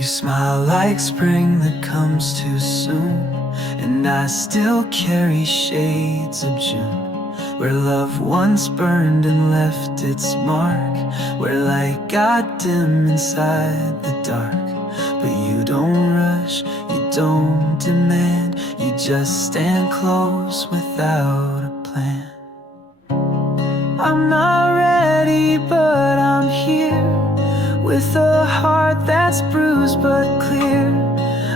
You smile like spring that comes too soon, and I still carry shades of June, where love once burned and left its mark, where light got dim inside the dark. But you don't rush, you don't demand, you just stand close without a plan. I'm not ready, but I'm here, with a heart that's bruised but clear.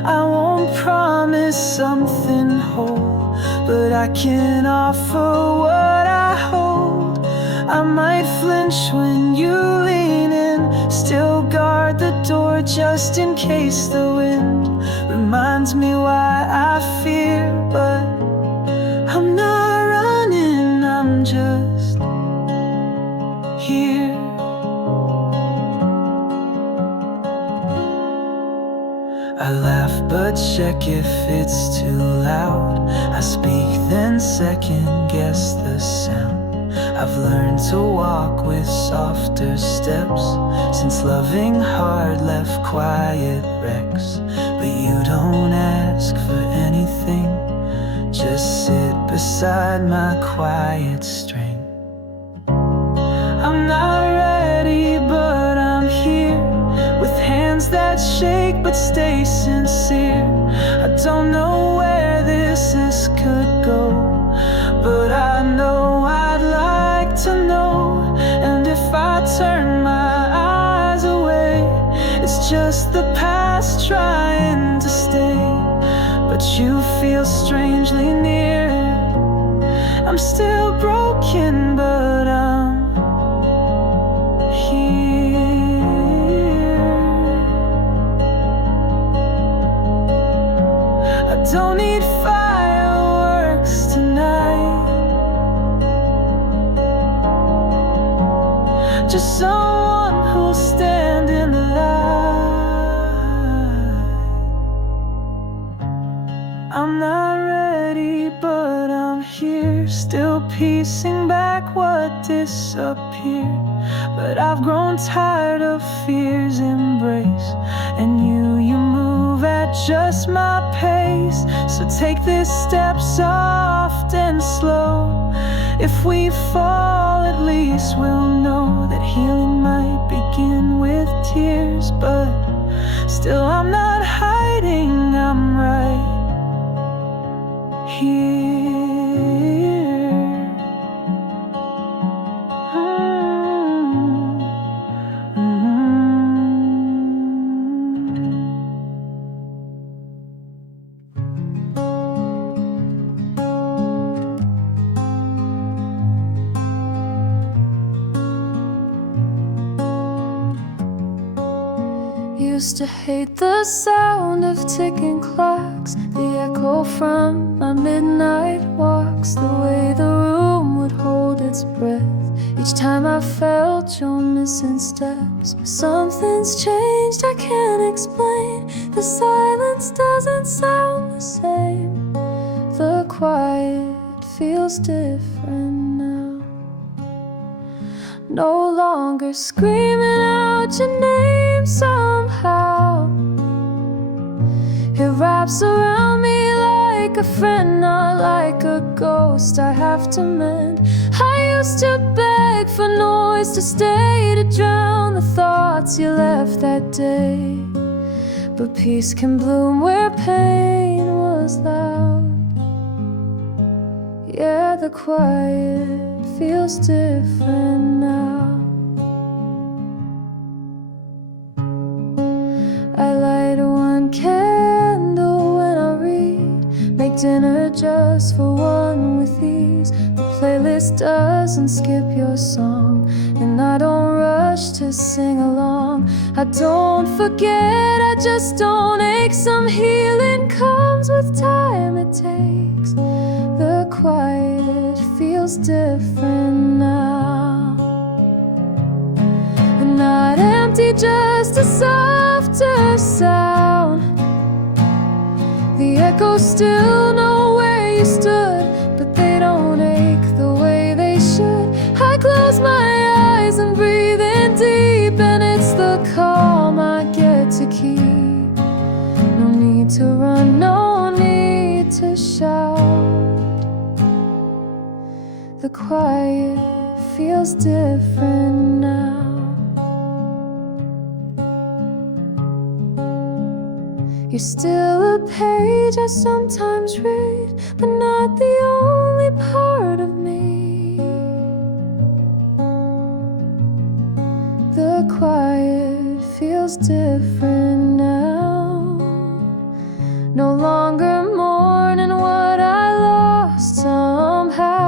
I won't promise something whole, but I can offer what I hold. I might flinch when you lean in, still guard the door just in case the wind reminds me why I fear. But I'm not running, I'm just here. I laugh but check if it's too loud. I speak then second guess the sound. I've learned to walk with softer steps since loving hard left quiet wrecks. But you don't ask for anything, just sit beside my quiet string. I'm not ready, but I'm here, with hands that shake but stay sincere. I don't know where this could go, but I know I'd like to know. And if I turn my eyes away, it's just the past trying to stay. But you feel strangely near. I'm still broken, but I'm don't need fireworks tonight, just someone who'll stand in the light. I'm not ready, but I'm here, still piecing back what disappeared. But I've grown tired of fear's embrace, and you move at just my pace. So take this step soft and slow. If we fall, at least we'll know that healing might begin with tears. But still I'm not hiding, I'm right here. Used to hate the sound of ticking clocks, the echo from my midnight walks, the way the room would hold its breath each time I felt your missing steps. Something's changed, I can't explain. The silence doesn't sound the same. The quiet feels different now. No longer screaming out your name somehow. It wraps around me like a friend, not like a ghost I have to mend. I used to beg for noise to stay, to drown the thoughts you left that day. But peace can bloom where pain was loud. Yeah, the quiet feels different now. I light one candle when I read, make dinner just for one with ease. The playlist doesn't skip your song, and I don't rush to sing along. I don't forget, I just don't ache. Some healing comes with time it takes. The quiet feels different now. Not empty, just a softer sound. The echoes still know where you stood, but they don't ache the way they should. I close my eyes and breathe in deep, and it's the calm I get to keep. The quiet feels different now. You're still a page I sometimes read, but not the only part of me. The quiet feels different now. No longer mourning what I lost somehow.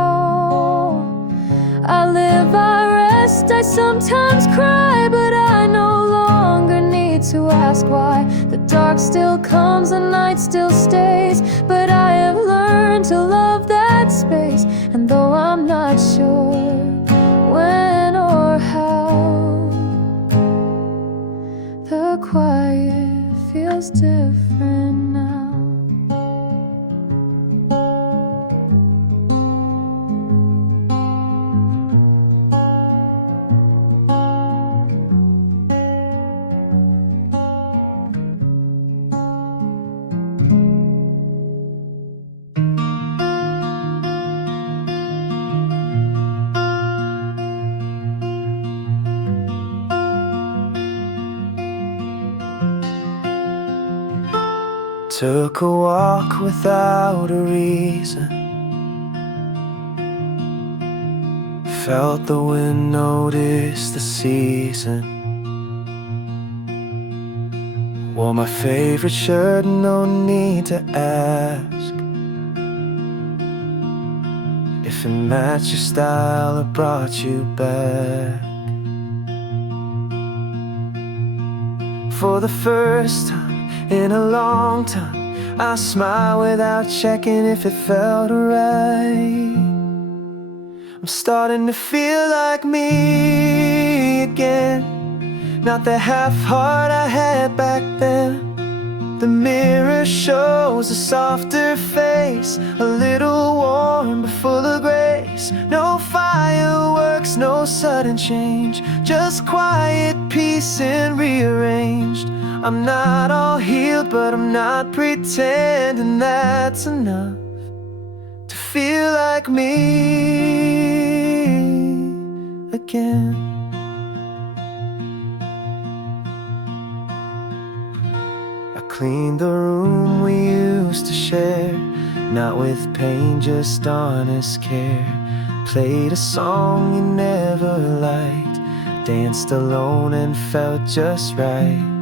I live, I rest, I sometimes cry, but I no longer need to ask why. The dark still comes, the night still stays, but I have learned to love that space. And though I'm not sure when or how, the quiet feels different now. Took a walk without a reason. Felt the wind, noticed the season. Wore my favorite shirt, no need to ask if it matched your style or brought you back. For the first time in a long time, I smile without checking if it felt right. I'm starting to feel like me again, not the half-heart I had back then. The mirror shows a softer face, a little warm but full of grace. No fireworks, no sudden change, just quiet peace and rearranged. I'm not all healed, but I'm not pretending that's enough to feel like me again. I cleaned the room we used to share, not with pain, just honest care. Played a song you never liked, danced alone and felt just right.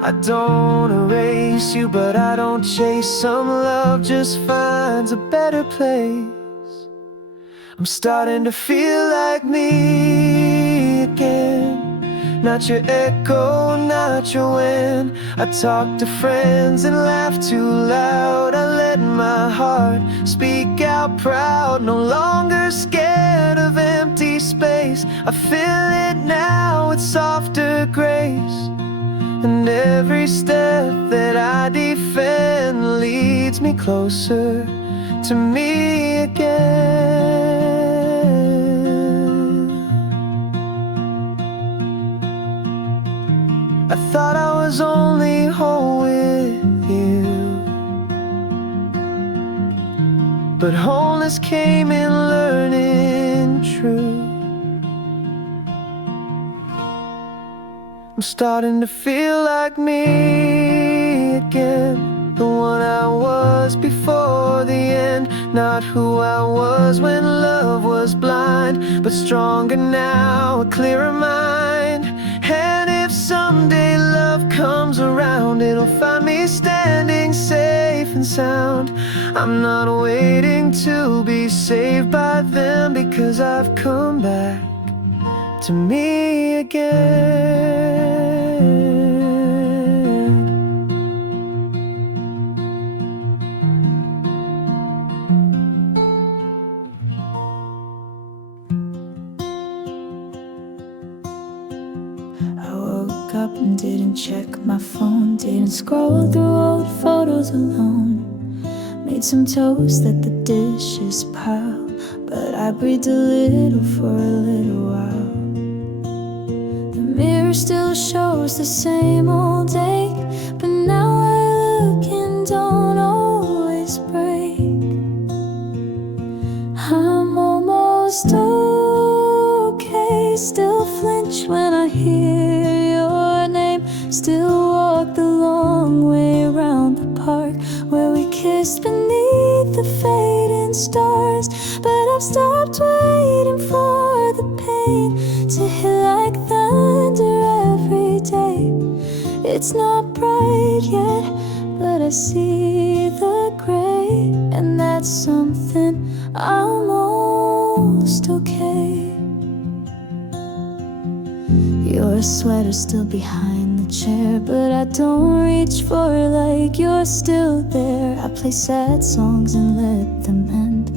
I don't erase you, but I don't chase. Some love just finds a better place. I'm starting to feel like me again, not your echo, not your wind. I talk to friends and laugh too loud. I let my heart speak out proud, no longer scared of empty space. I fill it now with softer grace, and every step that I defend leads me closer to me again. I thought I was only whole with you, but wholeness came in learning true. I'm starting to feel like me again, the one I was before the end. Not who I was when love was blind, but stronger now, a clearer mind. And if someday love comes around, it'll find me standing safe and sound. I'm not waiting to be saved by them, because I've come back to me again. I woke up and didn't check my phone, didn't scroll through old photos alone. Made some toast, let the dishes pile, but I breathed a little for a little while. The mirror still shows the same old ache, but now I look and don't always break. I'm almost almost okay. Still flinch when I hear your name. Still walk the long way around the park where we kissed beneath the fading stars. But I've stopped waiting for the pain to hit like thunder every day. It's not bright yet, but I see the gray, and that's something. I'm almost okay. Your sweater's still behind the chair, but I don't reach for it like you're still there. I play sad songs and let them end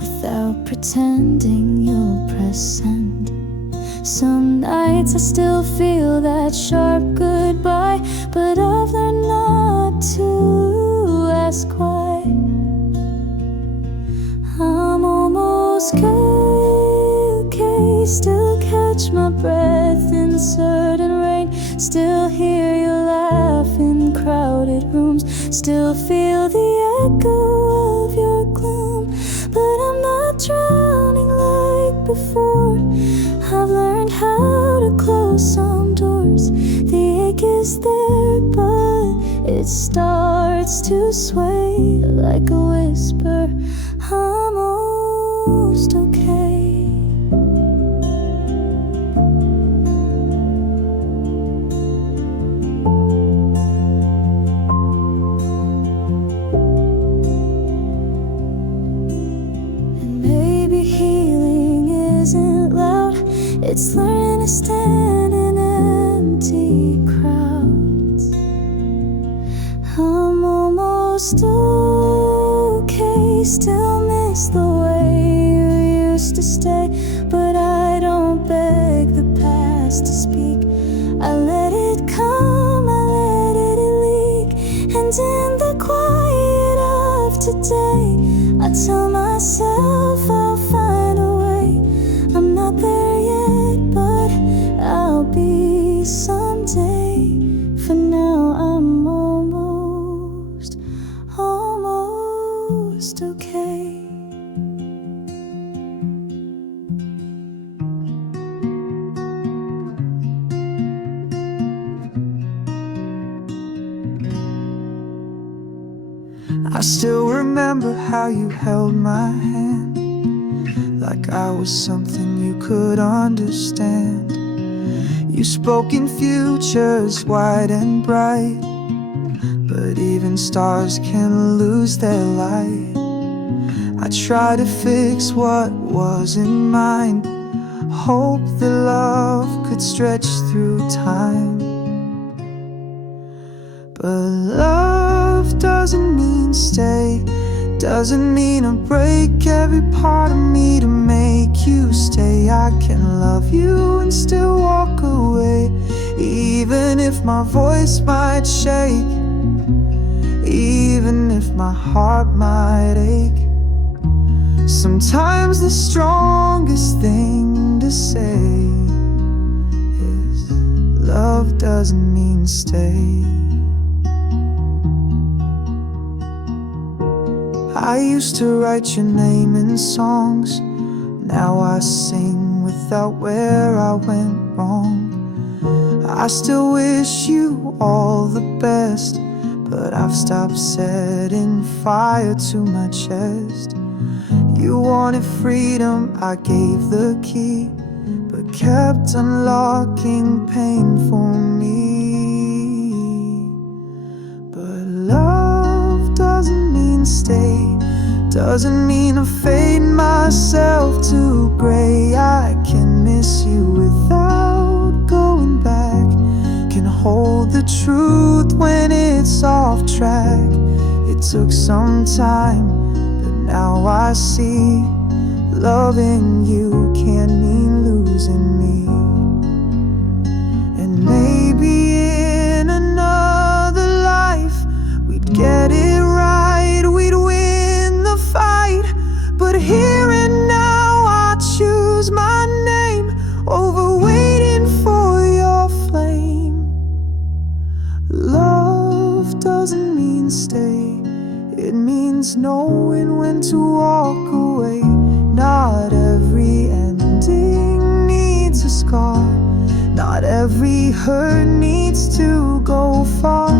without pretending you'll press send. Some nights I still feel that sharp goodbye, but I've learned not to ask why. I'm almost okay. Still catch my breath in certain rain. Still hear you laugh in crowded rooms. Still feel the echo of your gloom. But I'm not drowning like before. I've learned how to close some doors. The ache is there, but it starts to sway like a whisper. I'm almost okay. And maybe healing isn't loud. It's learning to stand in empty crowds. I'm almost okay. Still miss the way you used to stay, but I don't beg the past to speak. I let it come, I let it leak. And in the quiet of today, I tell myself I'll find a way. I'm not there yet, but I'll be someday. For now I'm almost okay. I still remember how you held my hand, like I was something you could understand. You spoke in futures wide and bright, but even stars can lose their light. I tried to fix what wasn't mine, hope that love could stretch through time. But love doesn't mean stay, doesn't mean I break every part of me to make you stay. I can love you and still walk away, even if my voice might shake, even if my heart might ache. Sometimes the strongest thing to say is love doesn't mean stay. I used to write your name in songs. Now I sing without where I went wrong. I still wish you all the best, but I've stopped setting fire to my chest. You wanted freedom, I gave the key, but kept unlocking pain for me. But love doesn't mean stay, doesn't mean I fade myself to gray. I can miss you without going back, can hold the truth when it's off track. It took some time, but now I see loving you can't mean losing me. And maybe in another life we'd get it right, we'd win the fight. But here and now I choose my name over waiting for your flame. Love doesn't mean stay, it means knowing when to walk away. Not every every hurt needs to go far.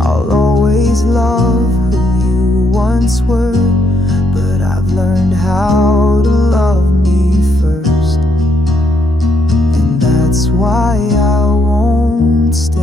I'll always love who you once were, but I've learned how to love me first, and that's why I won't stay.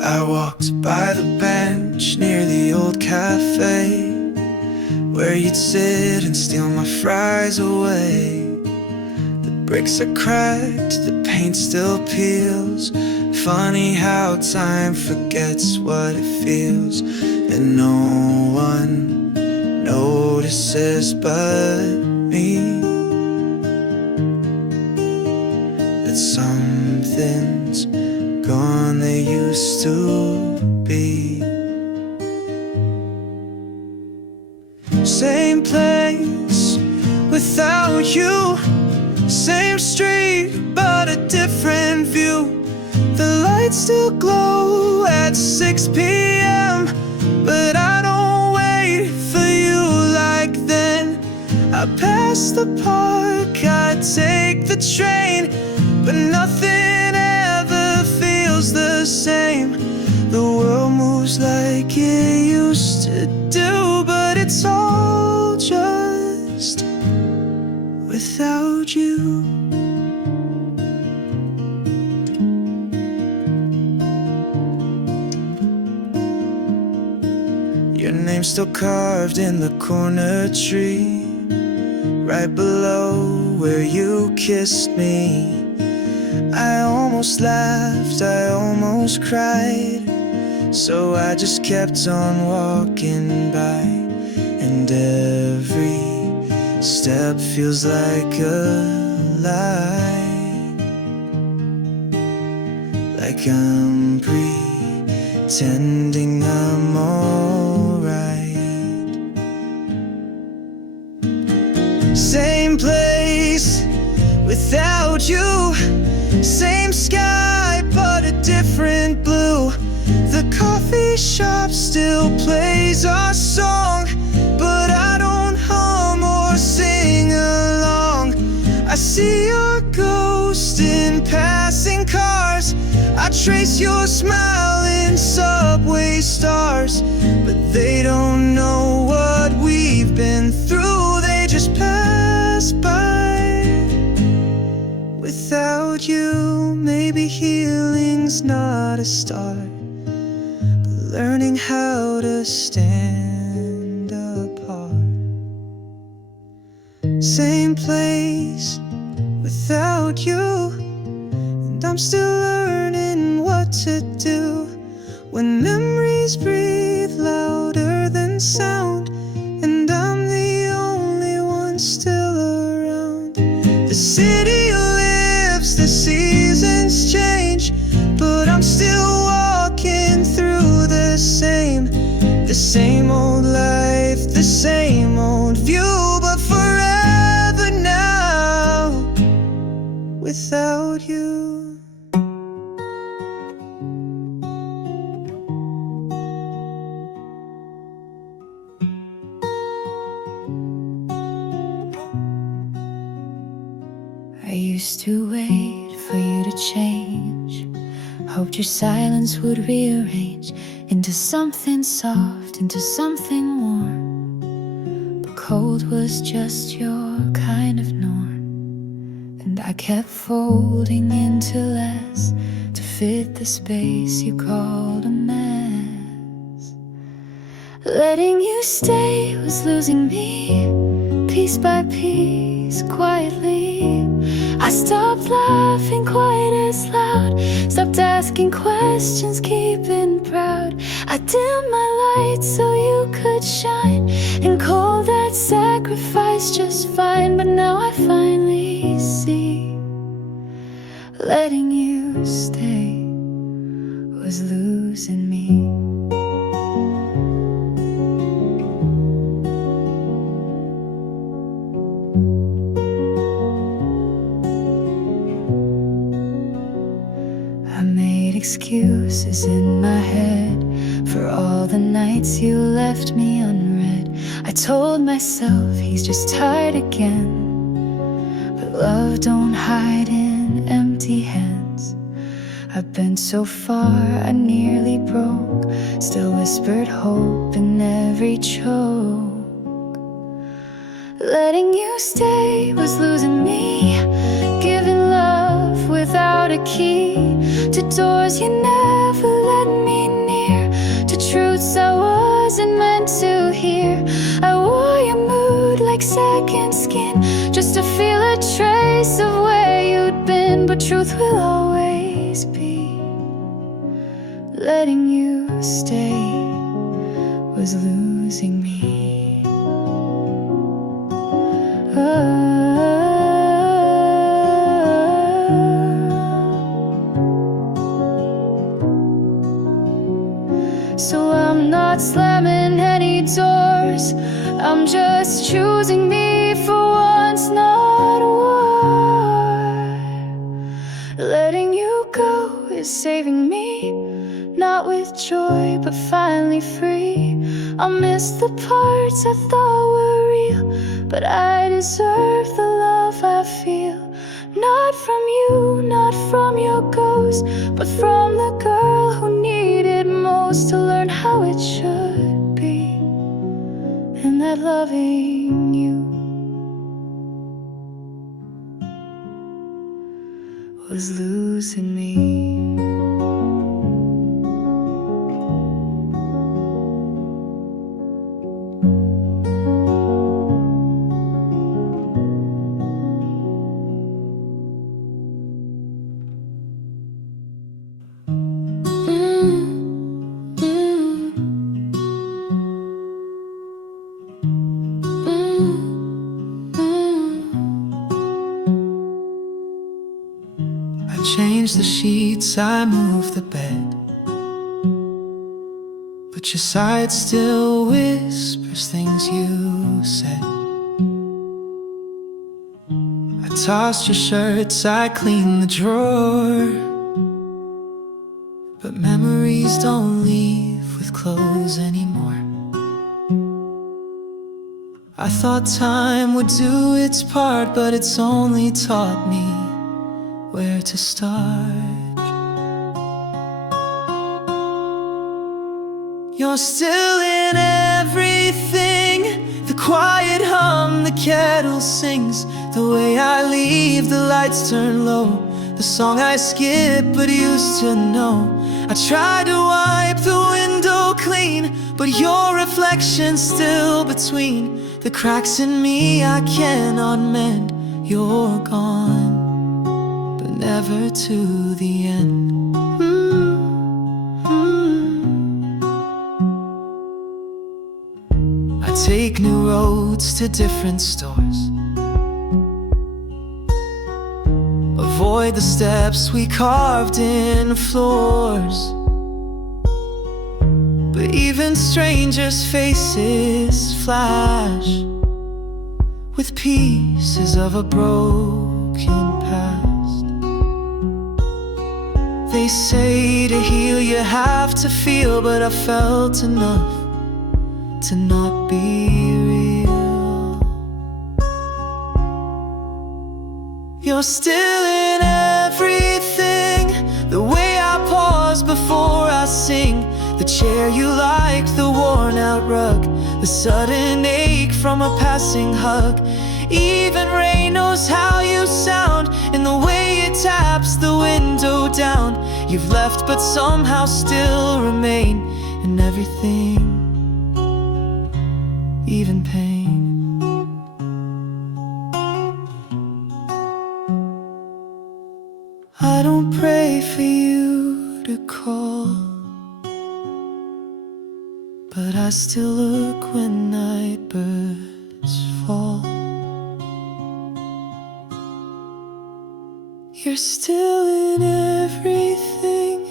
I walked by the bench near the old cafe, where you'd sit and steal my fries away. The bricks are cracked, the paint still peels. Funny how time forgets what it feels, and no one notices but me. That something's gone, they used to be. Same place without you, same street but a different view. The lights still glow at 6 p.m., but I don't wait for you like then. I pass the park, I take the train, but nothing ever feels the same. The world moves like it used to do, but it's all just without you. Your name's still carved in the corner tree, right below where you kissed me. I almost laughed, I almost cried, so I just kept on walking by. And every step feels like a lie, like I'm pretending I'm alright. Same place without you, same sky but a different blue. The coffee shop still plays our song, but I don't hum or sing along. I see your ghost in passing cars, I trace your smile in subway stars, but they don't know what we've been through, they just pass by. Without you, maybe healing's not a start, but learning how to stand apart. Same place without you, and I'm still learning what to do when memories breathe louder than sound, and I'm the only one still around. The city lives, the seasons change, but I'm still walking through the same old life, the same old view, but forever now without you. I used to wait for you to change, hoped your silence would rearrange into something soft, into something warm. But cold was just your kind of norm, and I kept folding into less to fit the space you called a mess. Letting you stay was losing me, piece by piece, quietly. I stopped laughing quite as loud, stopped asking questions, keeping proud. I dimmed my light so you could shine, and called that sacrifice just fine. But now I finally see, letting you stay was losing me. excuses in my head for all the nights you left me unread. I told myself he's just tired again, but love don't hide in empty hands. I've been so far, I nearly broke, still whispered hope in every choke. Letting you stay was losing me, giving love without a key to doors you never let me near, to truths I wasn't meant to hear. I wore your mood like second skin, just to feel a trace of where you'd been. But truth will always be, letting you stay was losing me. So I'm not slamming any doors, I'm just choosing me for once, not war. Letting you go is saving me, not with joy but finally free. I'll miss the parts I thought were real, but I deserve the love I feel. Not from you, not from your ghost, but from the girl who needed most to learn how it should be, and that loving you was losing me. Change the sheets, I move the bed, but your side still whispers things you said. I tossed your shirts, I cleaned the drawer, but memories don't leave with clothes anymore. I thought time would do its part, but it's only taught me where to start. You're still in everything, the quiet hum the kettle sings, the way I leave the lights turn low, the song I skip but used to know. I tried to wipe the window clean, but your reflection's still between the cracks in me I cannot mend. You're gone, never to the end. I take new roads to different stores, avoid the steps we carved in floors, but even strangers' faces flash with pieces of a broken past. They say to heal you have to feel, but I felt enough to not be real. You're still in everything, the way I pause before I sing, the chair you liked, the worn out rug, the sudden ache from a passing hug. Even rain knows how you sound in the way it taps the window down. You've left but somehow still remain in everything, even pain. I don't pray for you to call, but I still look when night birds fall. You're still in everything,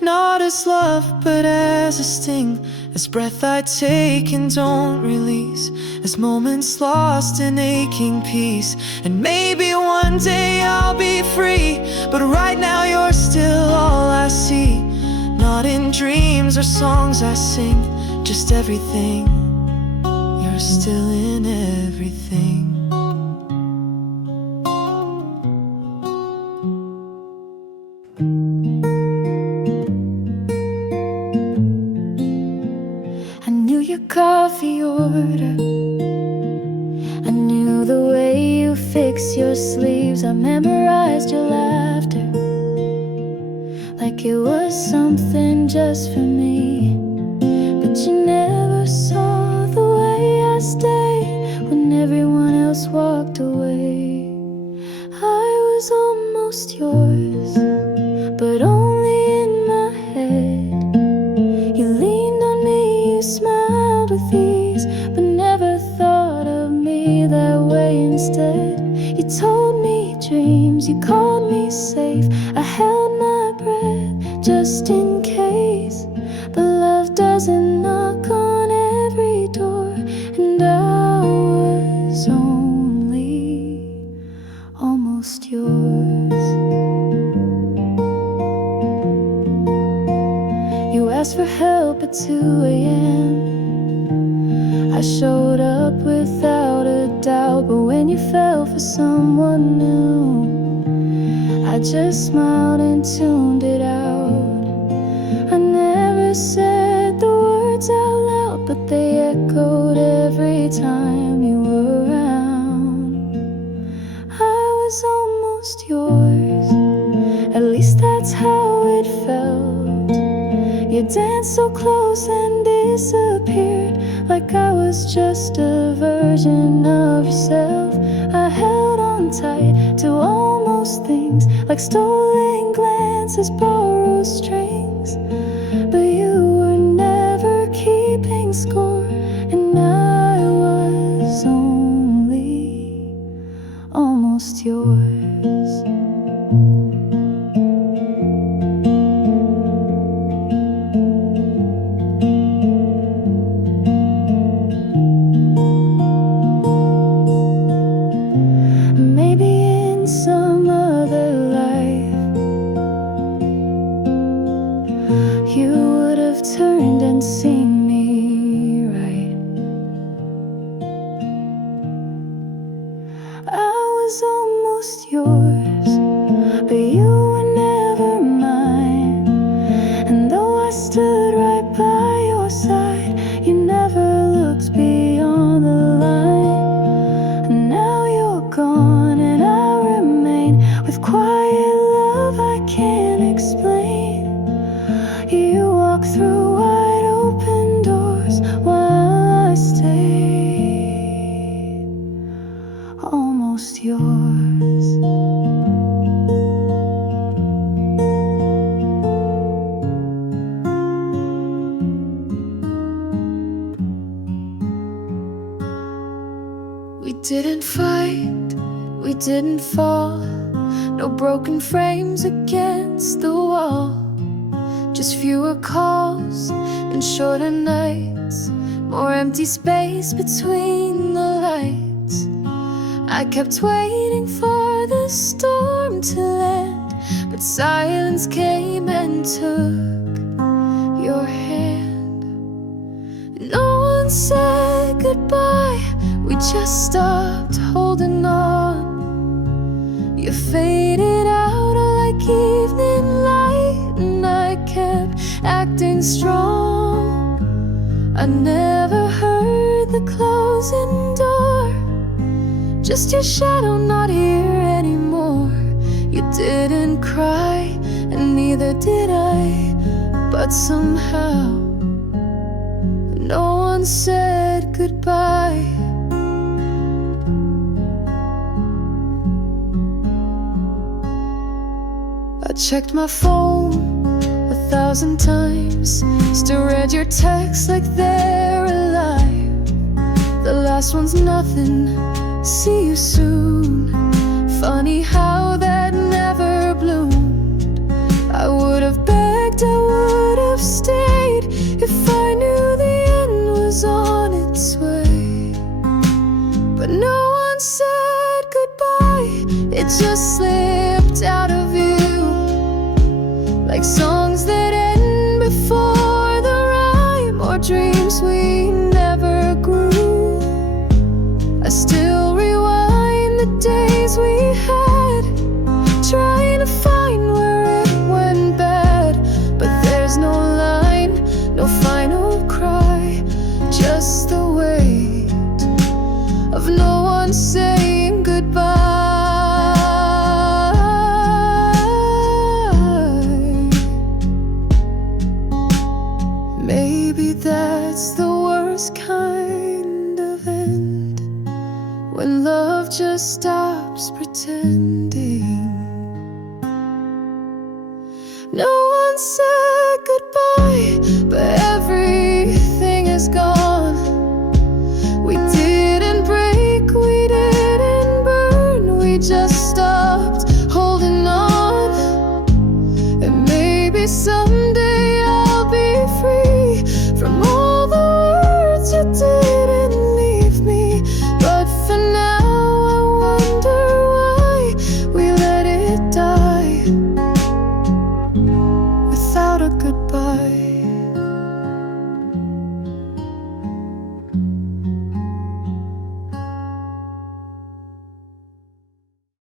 not as love but as a sting, as breath I take and don't release, as moments lost in aching peace. And maybe one day I'll be free, but right now you're still all I see. Not in dreams or songs I sing, just everything. You're still in everything. I knew your coffee order, I knew the way you fix your sleeves. I memorized your laughter like it was something just for me. But you never saw the way I stayed when everyone else walked away. I was almost yours, but only in my head. You leaned on me, you smiled with ease, but never thought of me that way instead. You told me dreams, you called me safe. I held my breath just in case. But love doesn't knock on every door, and I was only almost yours. You asked for help at 2 a.m. I showed up without a doubt, but when you fell for someone new, I just smiled and tuned it out. I never said the words out loud, but they echoed every time you were around. I was almost yours, at least that's how it felt. You danced so close and disappeared, like I was just a version of yourself. I held on tight to almost things, like stolen glances, borrowed strings. But you were never keeping score, and I was only almost yours. Maybe in some other life you would have turned and seen me right. I was almost yours, but you were never mine. And though I stood right by your side, you never looked beyond the line. And now you're gone and I remain with quiet love I can't explain. You walk through wide open doors while I stayed almost yours. We didn't fight, we didn't fall, no broken frames against the wall. Just fewer calls and shorter nights, more empty space between the lights. I kept waiting for the storm to end, but silence came and took your hand. No one said goodbye, we just stopped holding on. You faded out like evening light, and I kept acting strong. I never heard the closing door, just your shadow not here anymore. You didn't cry, and neither did I, but somehow no one said goodbye. I checked my phone 1,000 times, still read your texts like they're alive. The last one's nothing, see you soon. Funny how that never bloomed. I would have begged, I would have stayed if I knew the but no one said goodbye. It just slipped out of view, like songs that end before the rhyme, or dreams we never grew. I still rewind the days we had, trying to find where it went bad. But there's no line, no final cry, just the weight of no one saying goodbye. Maybe that's the worst kind of end, when love just stops pretending. No one said goodbye, but